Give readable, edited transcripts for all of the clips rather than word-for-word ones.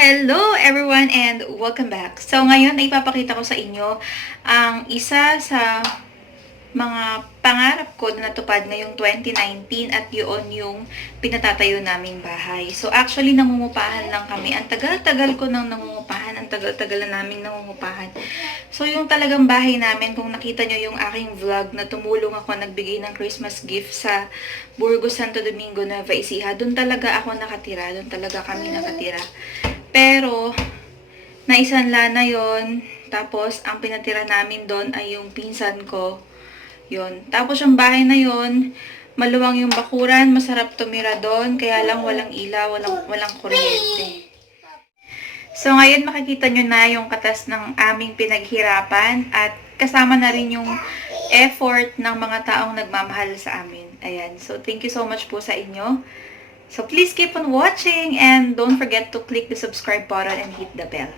Hello everyone and welcome back. So ngayon ay ipapakita ko sa inyo ang isa sa mga pangarap ko na natupad ngayong 2019 at yun yung pinatatayo naming bahay. So actually nangungupahan lang kami. Ang tagal-tagal ko nang nangungupahan, ang tagal-tagal na naming nangungupahan. So yung talagang bahay namin, kung nakita nyo yung aking vlog na tumulong ako nagbigay ng Christmas gift sa Burgos, Santo Domingo, Nueva Ecija, doon talaga ako nakatira, doon talaga kami nakatira. Pero, naisanla na yon. Tapos, ang pinatira namin doon ay yung pinsan ko. Yon. Tapos, yung bahay na yon, maluwang yung bakuran, masarap tumira doon. Kaya lang walang ilaw, walang kuryente. So, ngayon makikita nyo na yung katas ng aming pinaghirapan. At kasama na rin yung effort ng mga taong nagmamahal sa amin. Ayan. So, thank you so much po sa inyo. So please keep on watching and don't forget to click the subscribe button and hit the bell.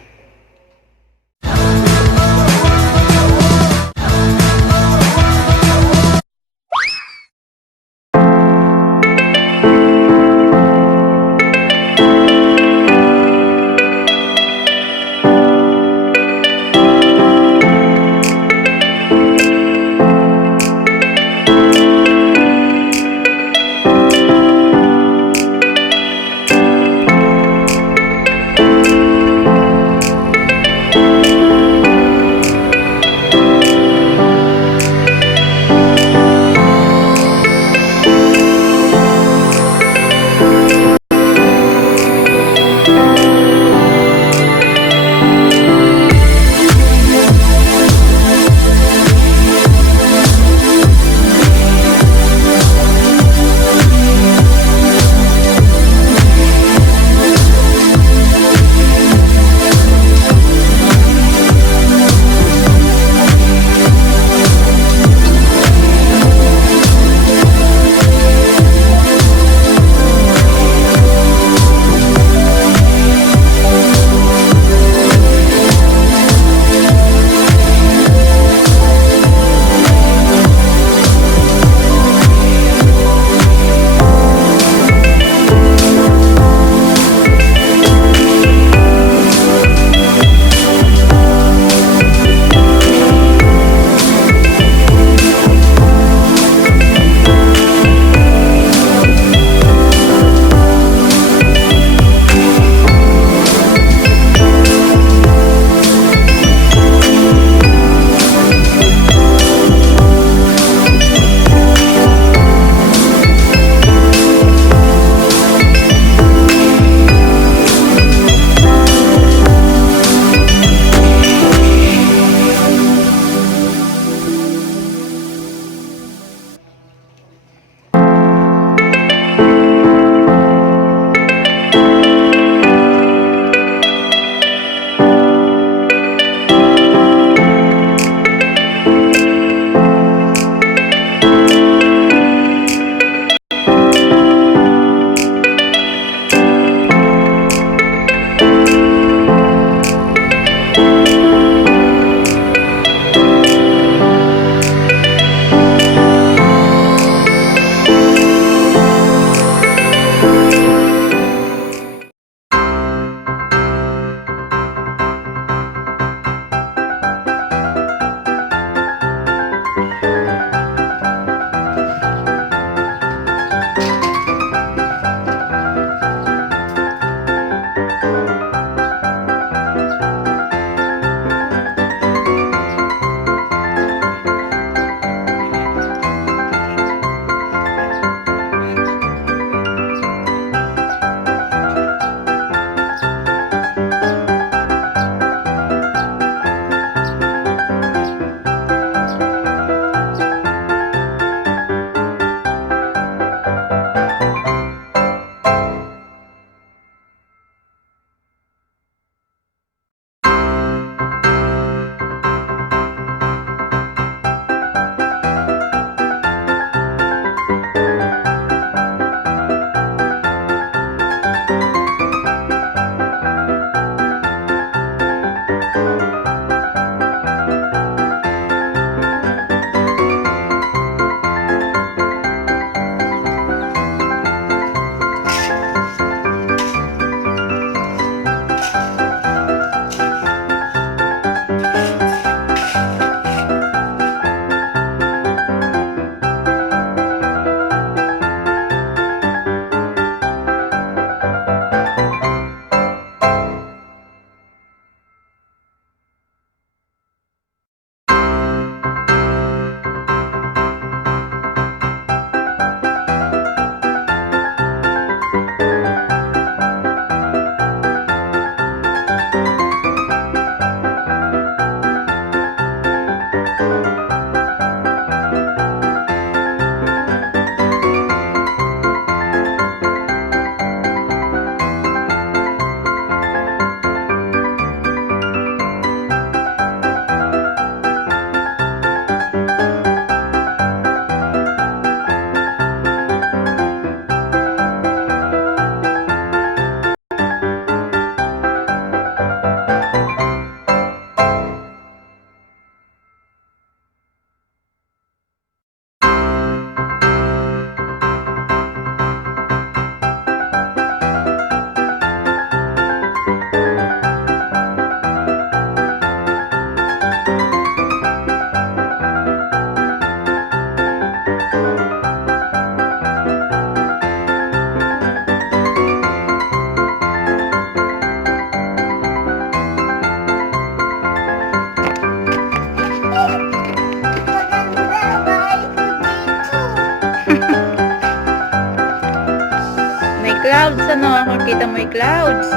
nakakakita mo yung clouds.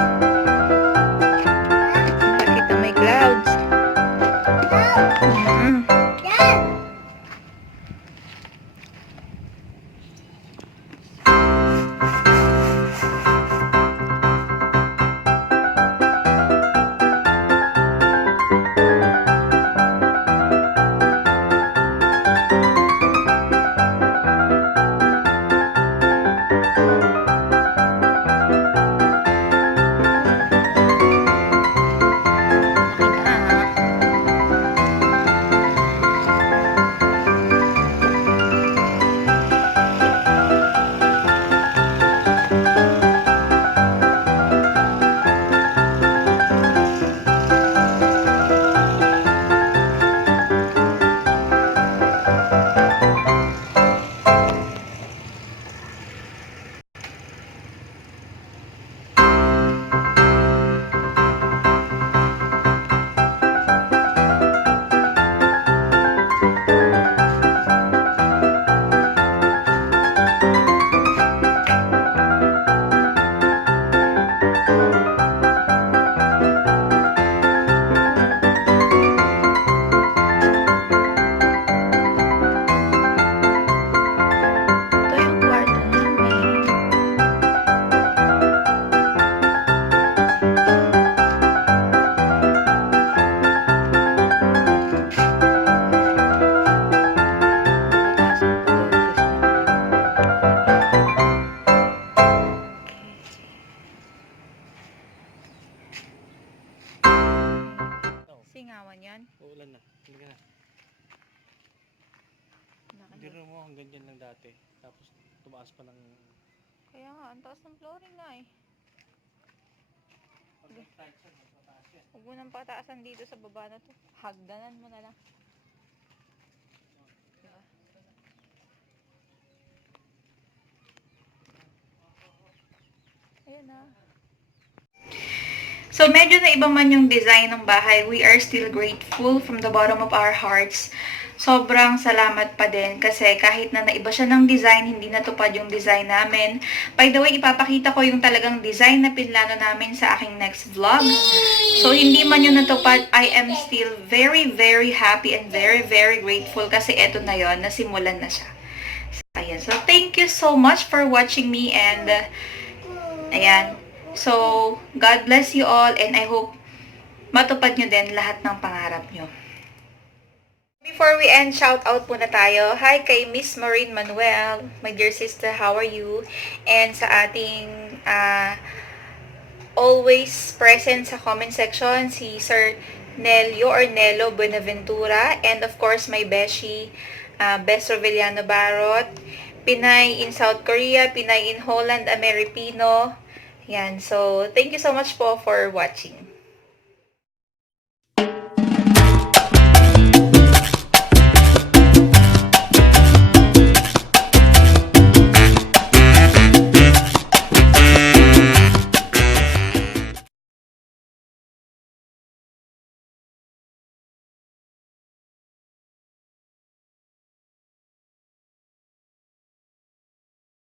Nakakita mo yung clouds. Singawan yan? Uulan na. Hindi ka na. Hindi rin mo hanggang dyan lang dati. Tapos tumaas pa ng... Kaya nga, ang taas ng flooring na eh. Huwag mo nang pataasan dito sa baba na to. Hagdanan mo na lang. Diba? Ayan na. So, medyo na iba man yung design ng bahay. We are still grateful from the bottom of our hearts. Sobrang salamat pa din kasi kahit na naiba siya ng design, hindi natupad yung design namin. By the way, ipapakita ko yung talagang design na pinlano namin sa aking next vlog. So, hindi man yung natupad, I am still very, very happy and very, very grateful kasi eto na yon, nasimulan na siya. So, ayan. So, thank you so much for watching me and ayan. So, God bless you all and I hope matupad nyo din lahat ng pangarap nyo. Before we end, shout out muna tayo. Hi kay Miss Maureen Manuel, my dear sister, how are you? And sa ating always present sa comment section, si Sir Nelio or Nelo Buenaventura, and of course my beshi, Bes Rovellano Barot, Pinay in South Korea, Pinay in Holland, Ameripino. Yan, so thank you so much po for watching.